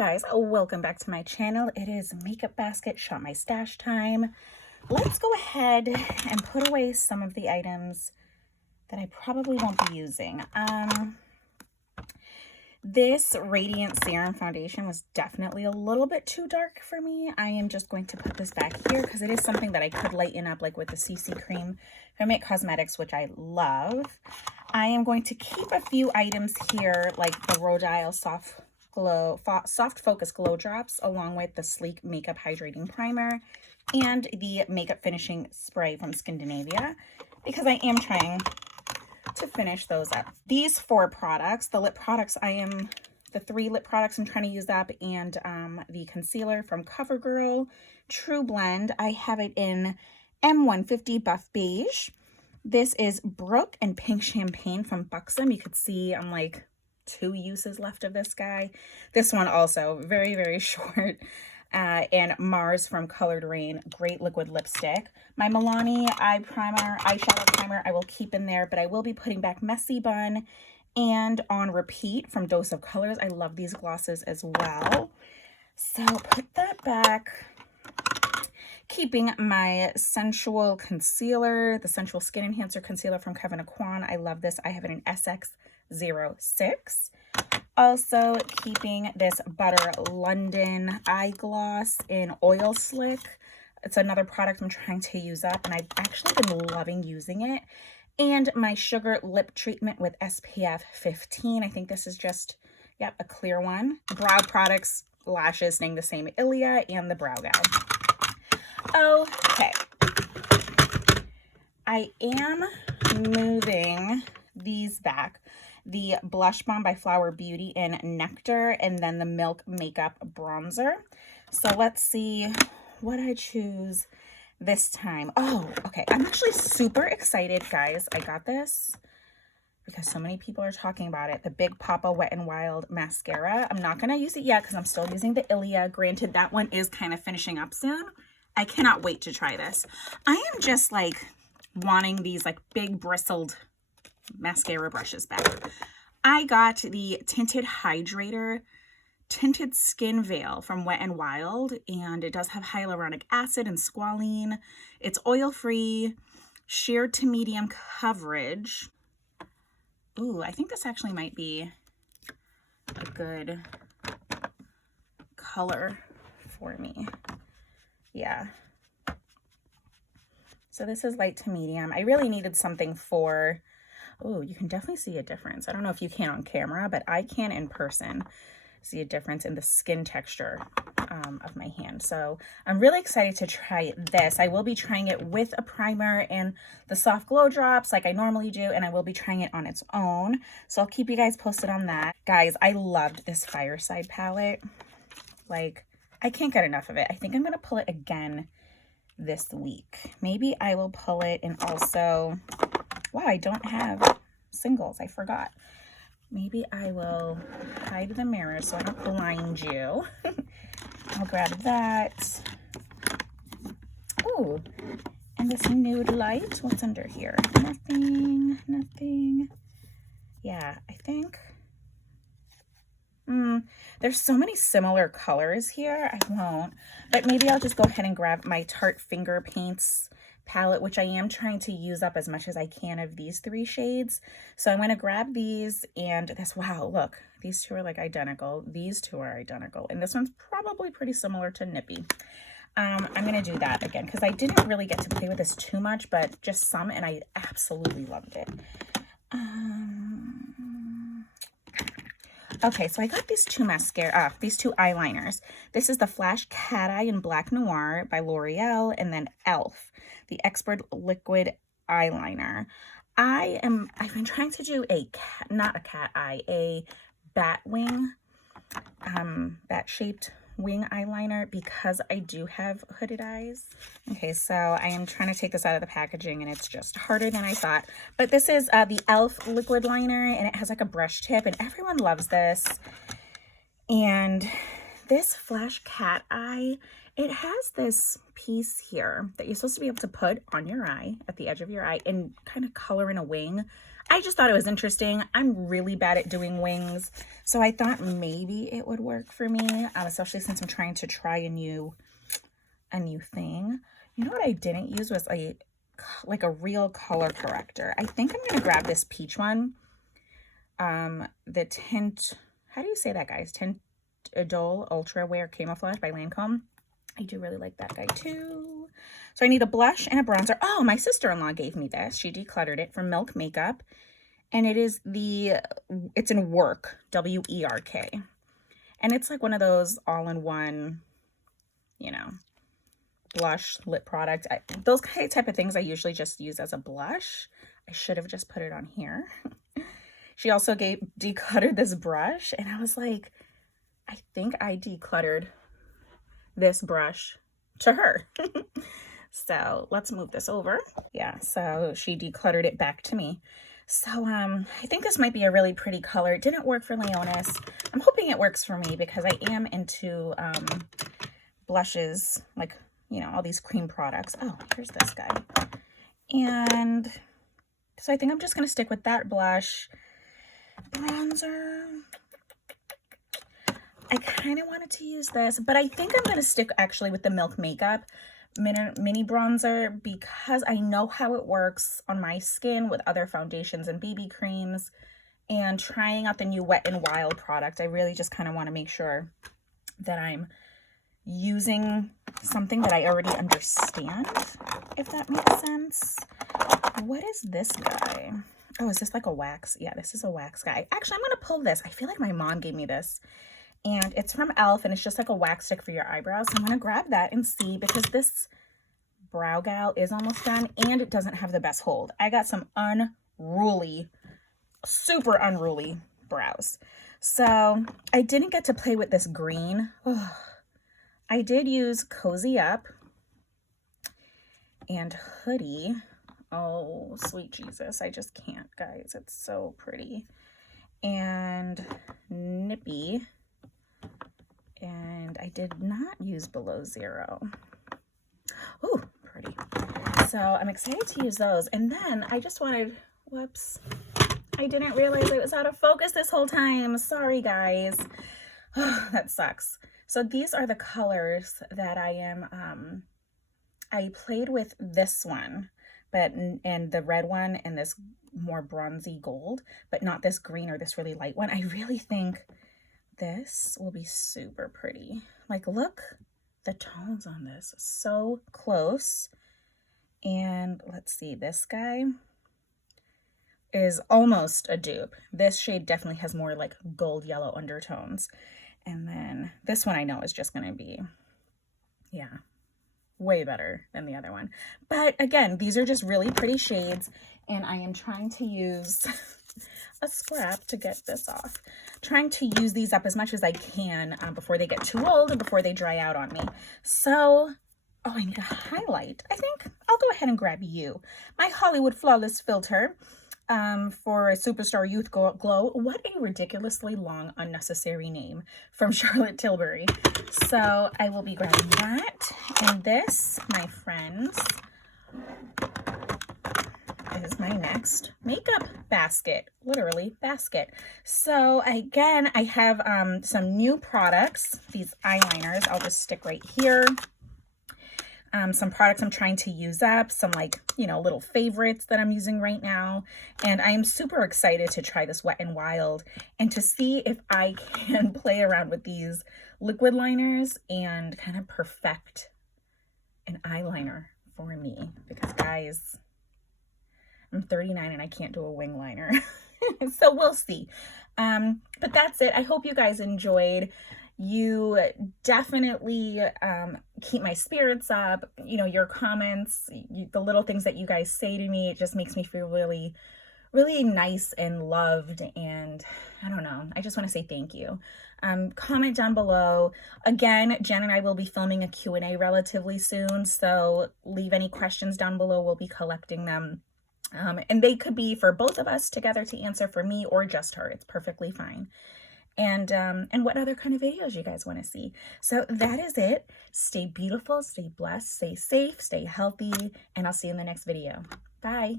guys, welcome back to my channel. It is Makeup Basket Shop My Stash time. Let's go ahead and put away some of the items that I probably won't be using. This Radiant Serum foundation was definitely a little bit too dark for me. I am just going to put this back here because it is something that I could lighten up, like with the CC cream from It Cosmetics, which I love. I am going to keep a few items here, like the Rhode Soft Focus Glow Drops, along with the Sleek Makeup Hydrating Primer and the Makeup Finishing Spray from Scandinavia, because I am trying to finish those up. These four products, the three lip products I'm trying to use up, and the concealer from CoverGirl True Blend. I have it in M150 Buff Beige. This is Brook and Pink Champagne from Buxom. You could see I'm like 2 uses left of this guy. This one also very, very short. And Mars from Colored Rain, great liquid lipstick. My Milani eyeshadow primer I will keep in there, but I will be putting back Messy Bun and On Repeat from Dose of Colors. I love these glosses as well. So put that back. Keeping my Sensual Concealer, the Sensual Skin Enhancer Concealer from Kevyn Aucoin. I love this. I have it in SX06. Also keeping this Butter London eye gloss in Oil Slick. It's another product I'm trying to use up, and I've actually been loving using it. And my Sugar Lip Treatment with SPF 15. I think this is just, yep, a clear one. Brow products, lashes staying the same, Ilia and the Brow Guy. Okay. I am moving these back. The Blush Bomb by Flower Beauty in Nectar, and then the Milk Makeup Bronzer. So let's see what I choose this time. Oh, okay. I'm actually super excited, guys. I got this because so many people are talking about it. The Big Papa Wet n Wild Mascara. I'm not going to use it yet because I'm still using the Ilia. Granted, that one is kind of finishing up soon. I cannot wait to try this. I am just like wanting these like big bristled mascara brushes back. I got the Tinted Hydrator Tinted Skin Veil from Wet n Wild, and it does have hyaluronic acid and squalene. It's oil-free, sheer to medium coverage. Ooh, I think this actually might be a good color for me. Yeah. So this is light to medium. I really needed something for, oh, you can definitely see a difference. I don't know if you can on camera, but I can in person see a difference in the skin texture of my hand. So I'm really excited to try this. I will be trying it with a primer and the soft glow drops like I normally do, and I will be trying it on its own. So I'll keep you guys posted on that. Guys, I loved this Fireside palette. Like, I can't get enough of it. I think I'm going to pull it again this week. Maybe I will pull it and also, wow, I don't have singles. I forgot. Maybe I will hide the mirror so I don't blind you. I'll grab that. Oh, and this nude light. What's under here? Nothing. Yeah, I think. There's so many similar colors here. I won't, but maybe I'll just go ahead and grab my Tarte Finger Paints palette, which I am trying to use up as much as I can of these 3 shades. So I'm going to grab these and this. Wow, look, these two are like identical. These two are identical, and this one's probably pretty similar to Nippy. I'm going to do that again because I didn't really get to play with this too much, but just some, and I absolutely loved it. Okay, so I got these two eyeliners. This is the Flash Cat Eye in Black Noir by L'Oreal, and then e.l.f., the Expert Liquid Eyeliner. I've been trying to do a bat wing, bat-shaped wing eyeliner because I do have hooded eyes. Okay, so I am trying to take this out of the packaging, and it's just harder than I thought. But this is the e.l.f. liquid liner, and it has like a brush tip, and everyone loves this. And this Flash Cat Eye, it has this piece here that you're supposed to be able to put on your eye, at the edge of your eye, and kind of color in a wing. I just thought it was interesting. I'm really bad at doing wings, so I thought maybe it would work for me, especially since I'm trying to try a new thing. You know what I didn't use was like a real color corrector. I think I'm gonna grab this peach one. The Tint, how do you say that, guys? Tinted Ultra Wear Camouflage by Lancome. I do really like that guy too. So I need a blush and a bronzer. Oh, my sister-in-law gave me this. She decluttered it from Milk Makeup. And it's in Work, W-E-R-K. And it's like one of those all-in-one, you know, blush lip product. Those type of things I usually just use as a blush. I should have just put it on here. She also decluttered this brush, and I was like, I think I decluttered this brush to her. So let's move this over. Yeah, so she decluttered it back to me. So I think this might be a really pretty color. It didn't work for Leonis. I'm hoping it works for me because I am into blushes, like, you know, all these cream products. Oh, here's this guy. And so I think I'm just going to stick with that blush. Bronzer. I kind of wanted to use this, but I think I'm going to stick actually with the Milk Makeup mini bronzer because I know how it works on my skin with other foundations and BB creams, and trying out the new Wet n Wild product. I really just kind of want to make sure that I'm using something that I already understand, if that makes sense. What is this guy? Oh, is this like a wax? Yeah, this is a wax guy. Actually, I'm going to pull this. I feel like my mom gave me this. And it's from e.l.f. and it's just like a wax stick for your eyebrows. So I'm going to grab that and see, because this brow gal is almost done and it doesn't have the best hold. I got some unruly, super unruly brows. So I didn't get to play with this green. Oh, I did use Cozy Up and Hoodie. Oh, sweet Jesus. I just can't, guys. It's so pretty. And Nippy. And I did not use Below Zero. Ooh, pretty. So I'm excited to use those. And then I just wanted, whoops, I didn't realize it was out of focus this whole time. Sorry, guys. Oh, that sucks. So these are the colors that I am, I played with this one, and the red one and this more bronzy gold, but not this green or this really light one. I really think this will be super pretty. Like, look, the tones on this, so close. And let's see, this guy is almost a dupe. This shade definitely has more like gold yellow undertones. And then this one I know is just gonna be, yeah, way better than the other one. But again, these are just really pretty shades, and I am trying to use a scrap to get this off. Trying to use these up as much as I can before they get too old and before they dry out on me. So, oh, I need a highlight. I think I'll go ahead and grab you. My Hollywood Flawless Filter for a Superstar Youth Glow. What a ridiculously long, unnecessary name from Charlotte Tilbury. So I will be grabbing that. And this, my friends, is my next makeup basket, literally basket. So again, I have some new products, these eyeliners. I'll just stick right here. Some products I'm trying to use up, some like, you know, little favorites that I'm using right now. And I am super excited to try this Wet n Wild and to see if I can play around with these liquid liners and kind of perfect an eyeliner for me, because guys, I'm 39 and I can't do a wing liner. So we'll see. But that's it. I hope you guys enjoyed. You definitely keep my spirits up. You know, your comments, the little things that you guys say to me, it just makes me feel really, really nice and loved. And I don't know, I just want to say thank you. Comment down below. Again, Jen and I will be filming a Q&A relatively soon. So leave any questions down below. We'll be collecting them. And they could be for both of us together to answer, for me or just her. It's perfectly fine. and what other kind of videos you guys want to see. So that is it. Stay beautiful, stay blessed, stay safe, stay healthy, and I'll see you in the next video. Bye.